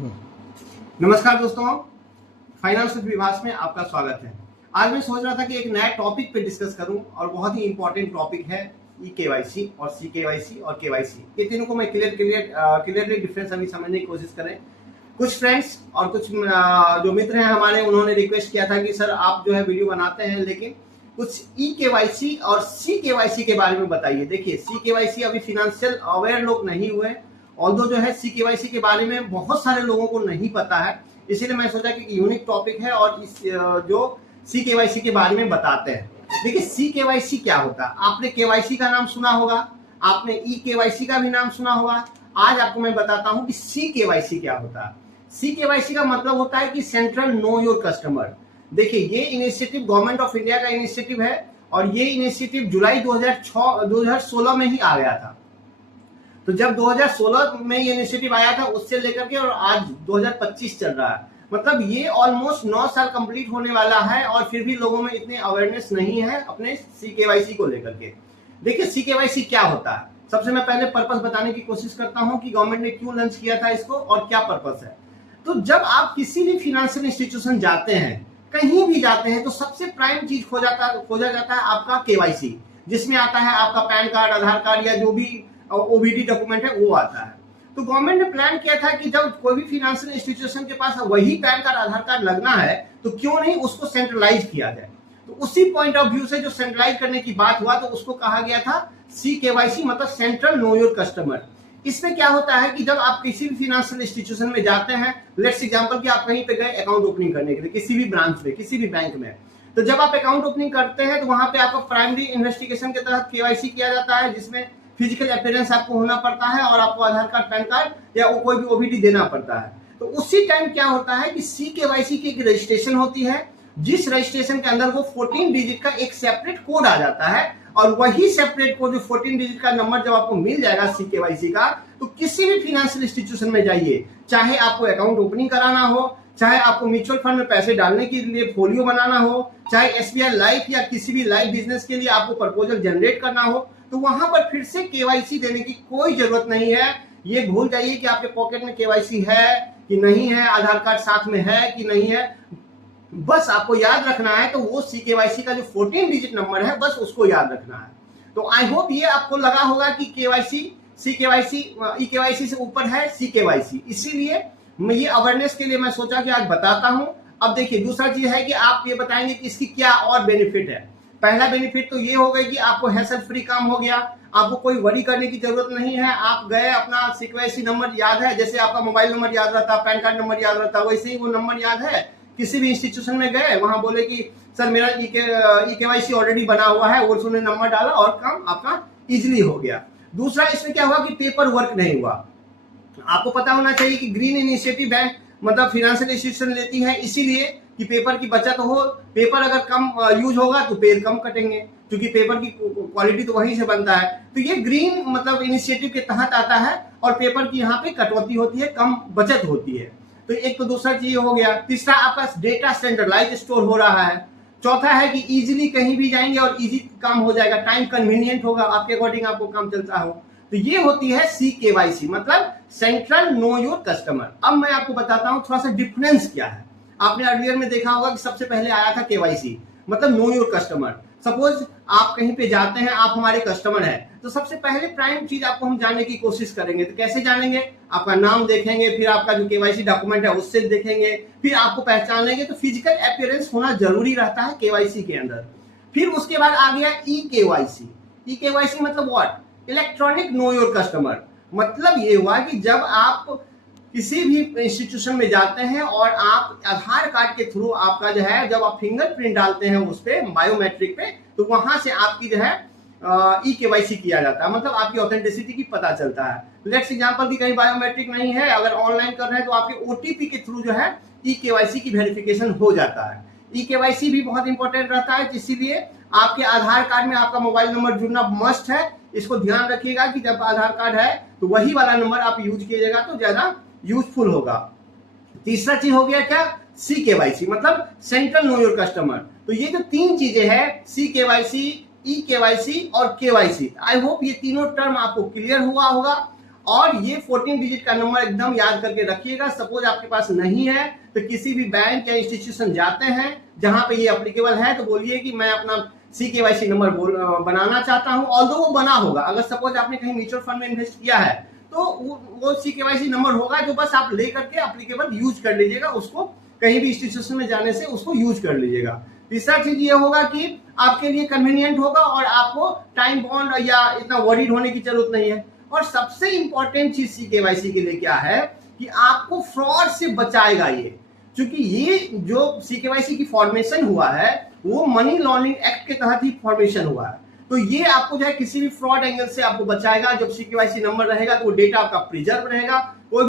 नमस्कार दोस्तों, फाइनेंस विभाग में आपका स्वागत है। आज मैं सोच रहा था कि एक नया टॉपिक पे डिस्कस करूं और बहुत ही इंपॉर्टेंट टॉपिक है ई केवाईसी और सी केवाईसी और केवाईसी। ये तीनों को मैं क्लियरली डिफरेंस अभी समझने की कोशिश करें। कुछ फ्रेंड्स और कुछ जो मित्र हैं हमारे, उन्होंने रिक्वेस्ट किया था कि सर आप जो है वीडियो बनाते हैं, लेकिन कुछ ई केवाईसी और सी केवाईसी के बारे में बताइए। देखिए, सी केवाईसी अभी फिनेंशियल अवेयर लोग नहीं हुए, ऑल्दो जो है सी केवाईसी के बारे में बहुत सारे लोगों को नहीं पता है, इसीलिए मैं सोचा कि यूनिक टॉपिक है और इस जो सी केवाईसी के बारे में बताते हैं। देखिए, सी केवाईसी क्या होता है। आपने केवाईसी का नाम सुना होगा, आपने ई केवाईसी का भी नाम सुना होगा। आज आपको मैं बताता हूं कि सी केवाईसी क्या होता है। सी केवाईसी का मतलब होता है कि सेंट्रल नो योर कस्टमर। देखिए, ये इनिशिएटिव गवर्नमेंट ऑफ इंडिया का इनिशिएटिव है और ये इनिशिएटिव जुलाई 2016 में ही आ गया था। तो जब 2016 में ये इनिशिएटिव आया था, उससे लेकर के और आज 2025 चल रहा है, मतलब ये ऑलमोस्ट 9 साल कंप्लीट होने वाला है और फिर भी लोगों में इतने अवेयरनेस नहीं है अपने सी केवाईसी को लेकर के। देखिए, सी केवाईसी क्या होता है। सबसे मैं पहले पर्पस बताने की कोशिश करता हूं कि गवर्नमेंट ने क्यों लॉन्च किया था इसको और क्या पर्पस है। तो जब आप किसी भी फाइनेंशियल इंस्टीट्यूशन जाते हैं, कहीं भी जाते हैं, तो सबसे प्राइम चीज खोजा जाता है आपका केवाईसी, जिसमें आता है आपका पैन कार्ड, आधार कार्ड या जो भी ओबीडी डॉक्यूमेंट है वो आता है। तो गवर्नमेंट ने प्लान किया था कि जब कोई भी फाइनेंशियल इंस्टीट्यूशन के पास वही पैन कार्ड, आधार कार्ड लगना है, तो क्यों नहीं उसको सेंट्रलाइज किया जाए। तो उसी पॉइंट ऑफ व्यू से जो सेंट्रलाइज करने की बात हुआ, तो उसको कहा गया था सी केवाईसी, मतलब सेंट्रल नो योर कस्टमर। इसमें क्या होता है कि जब आप किसी भी फाइनेंशियल इंस्टीट्यूशन में जाते हैं, लेट्स एग्जांपल कि आप कहीं पे गए अकाउंट ओपनिंग करने के लिए, किसी भी ब्रांच में, किसी भी बैंक में, तो जब आप अकाउंट ओपनिंग करते हैं तो वहां पे आपका प्राइमरी इन्वेस्टिगेशन के तहत केवाईसी किया जाता है, जिसमें फिजिकल अपीयरेंस आपको होना पड़ता है और आपको आधार कार्ड, पैन कार्ड या कोई भी ओबीडी देना पड़ता है। तो उसी टाइम क्या होता है कि सी केवाईसी की एक रजिस्ट्रेशन होती है, जिस रजिस्ट्रेशन के अंदर वो 14 डिजिट का एक सेपरेट कोड आ जाता है और वही सेपरेट कोड जो 14 डिजिट का नंबर जब आपको मिल जाएगा सी केवाईसी का, तो किसी भी फाइनेंशियल इंस्टीट्यूशन में जाइए, चाहे आपको अकाउंट ओपनिंग कराना हो, चाहे आपको म्यूचुअल फंड में पैसे डालने के लिए फोलियो बनाना हो, चाहे एसबीआई लाइफ या किसी भी लाइफ बिजनेस के लिए आपको प्रपोजल जनरेट करना हो, तो वहां पर फिर से केवाईसी देने की कोई जरूरत नहीं है। ये भूल जाइए कि आपके पॉकेट में केवाईसी है कि नहीं है, आधार कार्ड साथ में है कि नहीं है। बस आपको याद रखना है तो वो सी केवाईसी का जो 14 डिजिट नंबर है, बस उसको याद रखना है। तो आई होप ये आपको लगा होगा कि केवाईसी, सी केवाईसी, ई केवाईसी से ऊपर है सी केवाईसी, इसीलिए मैं ये अवेयरनेस के लिए मैं सोचा कि आज बताता हूं। अब देखिए, दूसरा चीज है कि आप ये बताएंगे कि इसकी क्या और बेनिफिट है। पहला बेनिफिट तो ये हो गई कि आपको हैसल फ्री काम हो गया, आपको कोई वरी करने की जरूरत नहीं है। आप गए, अपना सीक्वेंसी नंबर याद है, जैसे आपका मोबाइल नंबर याद रहता, पैन कार्ड नंबर याद रहता, वैसे ही वो नंबर याद है। किसी भी इंस्टीट्यूशन में गए, वहां बोले कि सर मेरा ई केवाईसी ऑलरेडी बना हुआ है, और उसने नंबर डाला और काम आपका इजिली हो गया। दूसरा, इसमें क्या हुआ कि पेपर वर्क नहीं हुआ। आपको पता होना चाहिए कि ग्रीन इनिशिएटिव बैंक मतलब फाइनेंशियल इंस्टीट्यूशन लेती है, इसीलिए कि पेपर की बचत हो। पेपर अगर कम यूज होगा तो पेड़ कम कटेंगे, क्योंकि पेपर की क्वालिटी तो वहीं से बनता है। तो ये ग्रीन मतलब इनिशिएटिव के तहत आता है और पेपर की यहाँ पे कटौती होती है, कम बचत होती है। तो एक तो दूसरा चीज हो गया। तीसरा, आपका डेटा सेंट्रलाइज स्टोर हो रहा है। चौथा है कि इजीली कहीं भी जाएंगे और इजी काम हो जाएगा, टाइम कन्वीनियंट होगा, आपके अकॉर्डिंग आपको काम चलता हो। तो ये होती है सी केवाईसी, मतलब सेंट्रल नो योर कस्टमर। अब मैं आपको बताता हूं थोड़ा सा डिफरेंस क्या है। आपने अर्लियर में देखा होगा कि सबसे पहले आया था केवाईसी, मतलब नो योर कस्टमर। सपोज आप कहीं पे जाते हैं, आप हमारे कस्टमर हैं, तो सबसे पहले प्राइम चीज आपको हम जानने की कोशिश करेंगे। तो कैसे जानेंगे? आपका नाम देखेंगे, फिर आपका जो केवाईसी डॉक्यूमेंट है उससे देखेंगे, फिर आपको पहचान लेंगे। तो फिजिकल अपीयरेंस होना जरूरी रहता है केवाईसी के अंदर। फिर उसके बाद आ गया ई केवाईसी। ई केवाईसी मतलब what? Electronic know your customer. मतलब ये हुआ कि जब आप किसी भी इंस्टीट्यूशन में जाते हैं और आप आधार कार्ड के थ्रू आपका जो है, जब आप फिंगरप्रिंट डालते हैं उस पे बायोमेट्रिक पे, तो वहां से आपकी जो है ई केवाईसी किया जाता है, मतलब आपकी ऑथेंटिसिटी की पता चलता है। लेट्स एग्जांपल कि कहीं बायोमेट्रिक नहीं है, अगर ऑनलाइन कर रहे हैं, तो आपके ओटीपी के थ्रू जो है ई केवाईसी की वेरिफिकेशन हो जाता है। ई केवाईसी भी बहुत इंपॉर्टेंट रहता है, इसीलिए आपके आधार कार्ड में आपका मोबाइल नंबर जुड़ना मस्ट है। इसको ध्यान रखिएगा कि जब आधार कार्ड है तो वही वाला नंबर आप यूज कीजिएगा तो ज्यादा यूजफुल होगा। तीसरा चीज हो गया क्या? सी केवाईसी, मतलब सेंट्रल नो योर कस्टमर। तो ये जो तीन चीजें हैं, सी केवाईसी, ई केवाईसी और केवाईसी, आई होप ये तीनों टर्म आपको क्लियर हुआ होगा। और ये 14 डिजिट का नंबर एकदम याद करके रखिएगा। सपोज आपके पास नहीं है तो किसी भी बैंक या इंस्टीट्यूशन जाते हैं जहां पे ये एप्लीकेबल है तो बोलिए कि मैं अपना CKYC नंबर बनाना चाहता हूं। ऑल्दो वो बना होगा, अगर सपोज आपने कहीं म्यूचुअल फंड में इन्वेस्ट किया है तो वो CKYC नंबर होगा जो बस आप लेकर के एप्लीकेबल यूज कर लीजिएगा, उसको कहीं भी इंस्टीट्यूशन में जाने से उसको यूज कर लीजिएगा। तीसरा चीज ये होगा कि आपके लिए कन्वीनियंट होगा और आपको टाइम बॉन्ड या इतना वरीड होने की जरूरत नहीं है। और सबसे इंपॉर्टेंट चीज CKYC के लिए क्या है कि आपको फ्रॉड से बचाएगा ये, क्योंकि ये जो CKYC की फॉर्मेशन हुआ है वो मनी लॉन्ड्रिंग एक्ट के तहत ही फॉर्मेशन हुआ है। तो ये आपको जो है किसी भी फ्रॉड एंगल से आपको बचाएगा। जब CKYC नंबर रहेगा तो वो डेटा आपका प्रिजर्व रहेगा। कोई